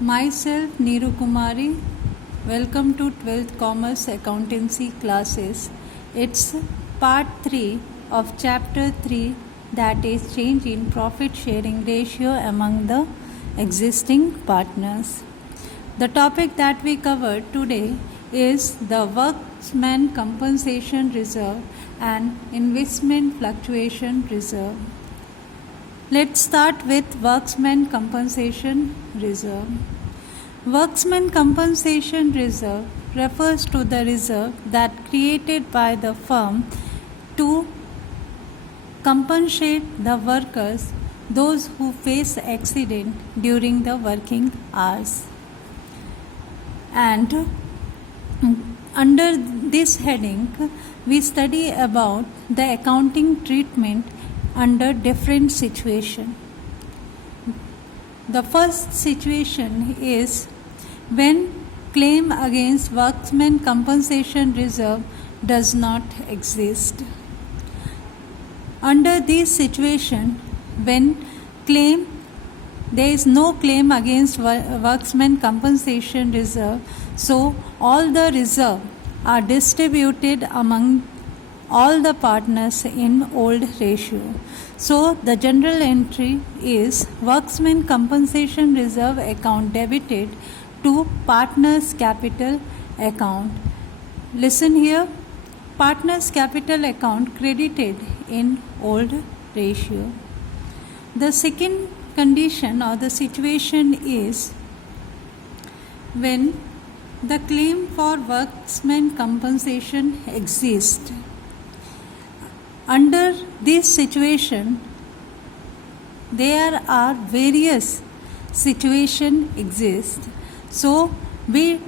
Myself Neeru Kumari. Welcome to 12th Commerce Accountancy classes. It's part 3 of chapter 3, that is change in profit sharing ratio among the existing partners. The topic that we covered today is the workman compensation reserve and investment fluctuation reserve. Let's start with workman compensation reserve. Workman compensation reserve refers to the reserve that created by the firm to compensate the workers, those who face accident during the working hours. And under this heading, we study about the accounting treatment under different situation. The first situation is when claim against workman compensation reserve does not exist. Under this situation, when there is no claim against workman compensation reserve, so all the reserve are distributed among all the partners in old ratio. So the general entry is workman compensation reserve account debited to partners capital account. Listen here, partners capital account credited in old ratio. The second condition or the situation is when the claim for workman compensation exists. Under this situation, there are various situations exist. So we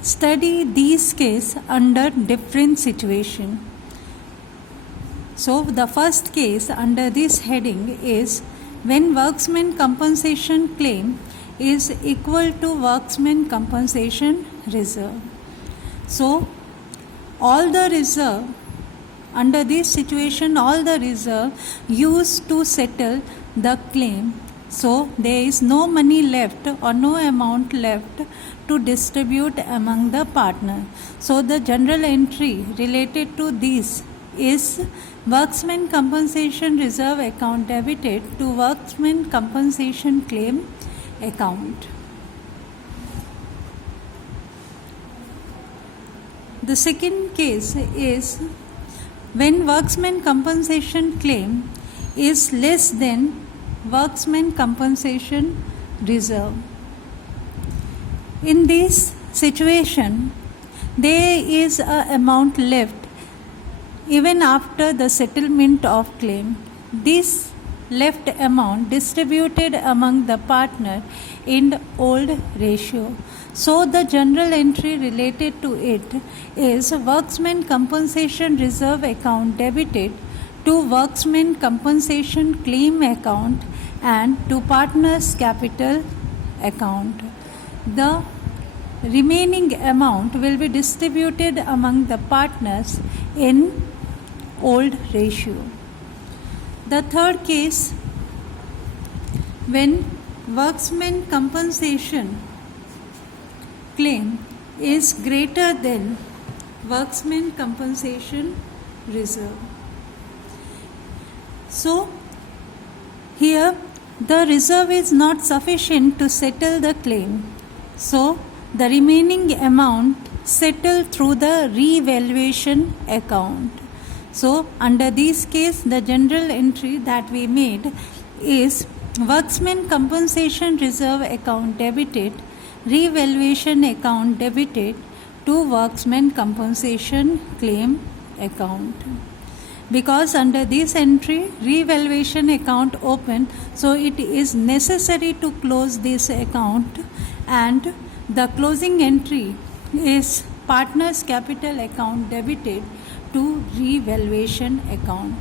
study these cases under different situation. So the first case under this heading is when workman compensation claim is equal to workman compensation reserve. So all the reserve under this situation, all the reserve used to settle the claim. So there is no money left or no amount left to distribute among the partner. So the general entry related to this is workman compensation reserve account debited to workman compensation claim account. The second case is when workman compensation claim is less than workman compensation reserve. In this situation, there is an amount left even after the settlement of claim. This left amount distributed among the partner in the old ratio. So the general entry related to it is workman compensation reserve account debited to workman compensation claim account and to partners capital account. The remaining amount will be distributed among the partners in old ratio. The third case, when workman compensation claim is greater than workman compensation reserve. So here the reserve is not sufficient to settle the claim. So the remaining amount settled through the revaluation account. So under this case, the general entry that we made is workman compensation reserve account debited, revaluation account debited to workman compensation claim account. Because under this entry, revaluation account open, so it is necessary to close this account, and the closing entry is partners capital account debited to revaluation account.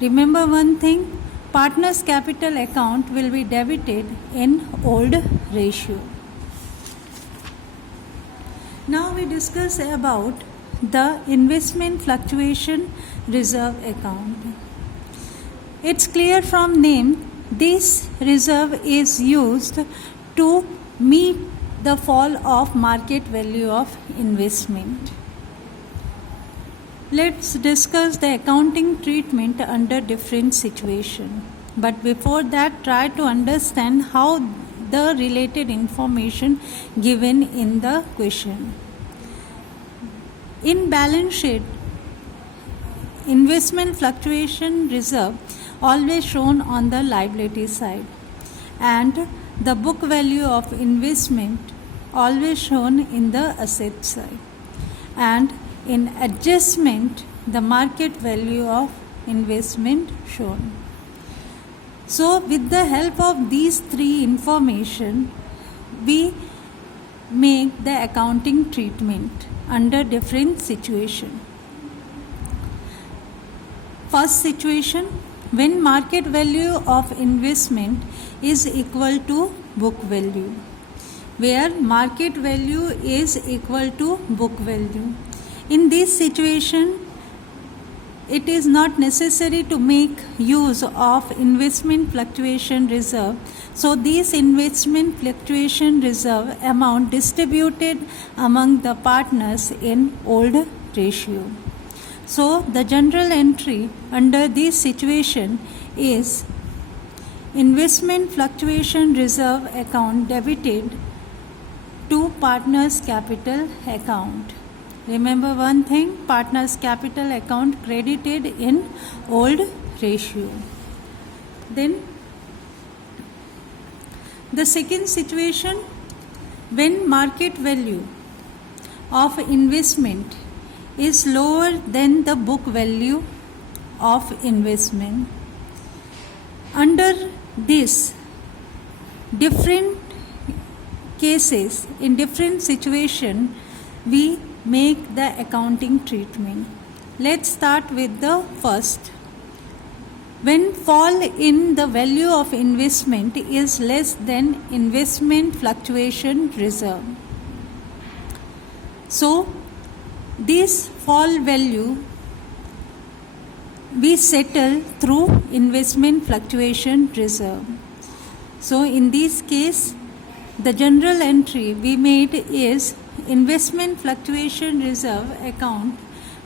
Remember one thing, partners capital account will be debited in old ratio. Now we discuss about the investment fluctuation reserve account. It's clear from name, this reserve is used to meet the fall of market value of investment. Let's discuss the accounting treatment under different situations. But before that, try to understand how the related information given in the question. In balance sheet, investment fluctuation reserve always shown on the liability side, and the book value of investment always shown in the asset side, and in adjustment the market value of investment shown. So with the help of these three information, we make the accounting treatment under different situation. First situation, when market value of investment is equal to book value, where market value is equal to book value. In this situation, it is not necessary to make use of investment fluctuation reserve. So this investment fluctuation reserve amount distributed among the partners in old ratio. So the general entry under this situation is investment fluctuation reserve account debited to partners capital account. Remember one thing, partners capital account credited in old ratio. Then the second situation, when market value of investment is lower than the book value of investment. Under this, different cases, in different situation, we make the accounting treatment. Let's start with the first. When fall in the value of investment is less than investment fluctuation reserve. So this fall value we settle through investment fluctuation reserve. So in this case, the general entry we made is investment fluctuation reserve account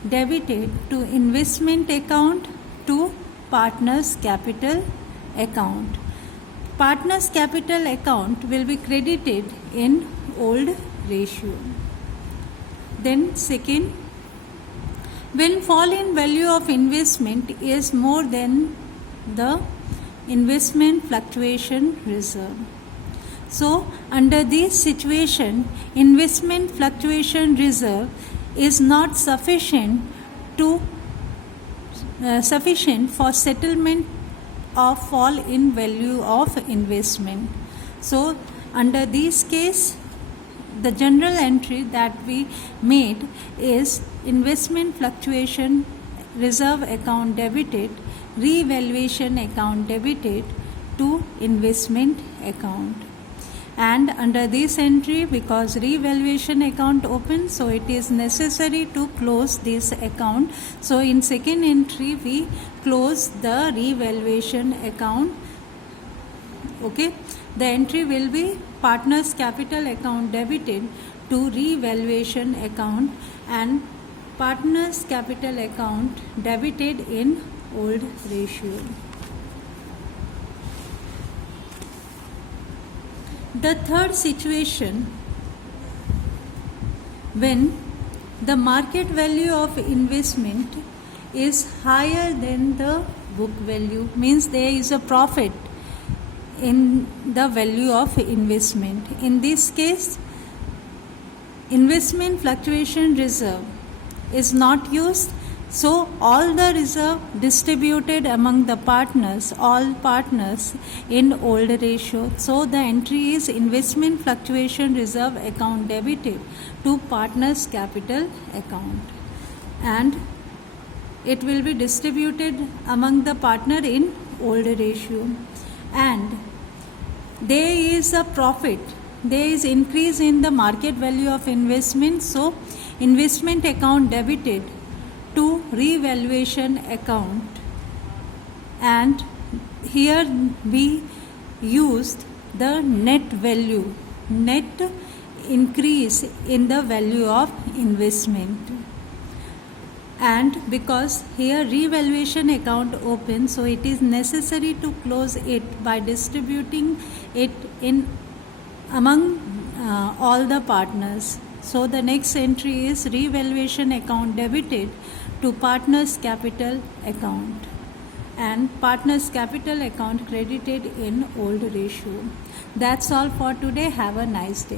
debited to investment account to partners capital account. Partners capital account will be credited in old ratio. Then second, when fall in value of investment is more than the investment fluctuation reserve. So under this situation, investment fluctuation reserve is not sufficient for settlement of fall in value of investment. So under this case, the general entry that we made is investment fluctuation reserve account debited, revaluation account debited to investment account. And under this entry, because revaluation account open, so it is necessary to close this account. So in second entry, we close the revaluation account. Okay, the entry will be partners capital account debited to revaluation account and partners capital account debited in old ratio. The third situation, when the market value of investment is higher than the book value, means there is a profit in the value of investment. In this case, investment fluctuation reserve is not used, so all the reserve distributed among the partners, all partners in old ratio. So the entry is investment fluctuation reserve account debited to partners capital account, and it will be distributed among the partner in old ratio. And there is a profit, there is increase in the market value of investment, so investment account debited to revaluation account, and here we used the net value net increase in the value of investment. And because here revaluation account open, so it is necessary to close it by distributing it in among all the partners. So the next entry is revaluation account debited to partners capital account, and partners capital account credited in old ratio. That's all for today. Have a nice day.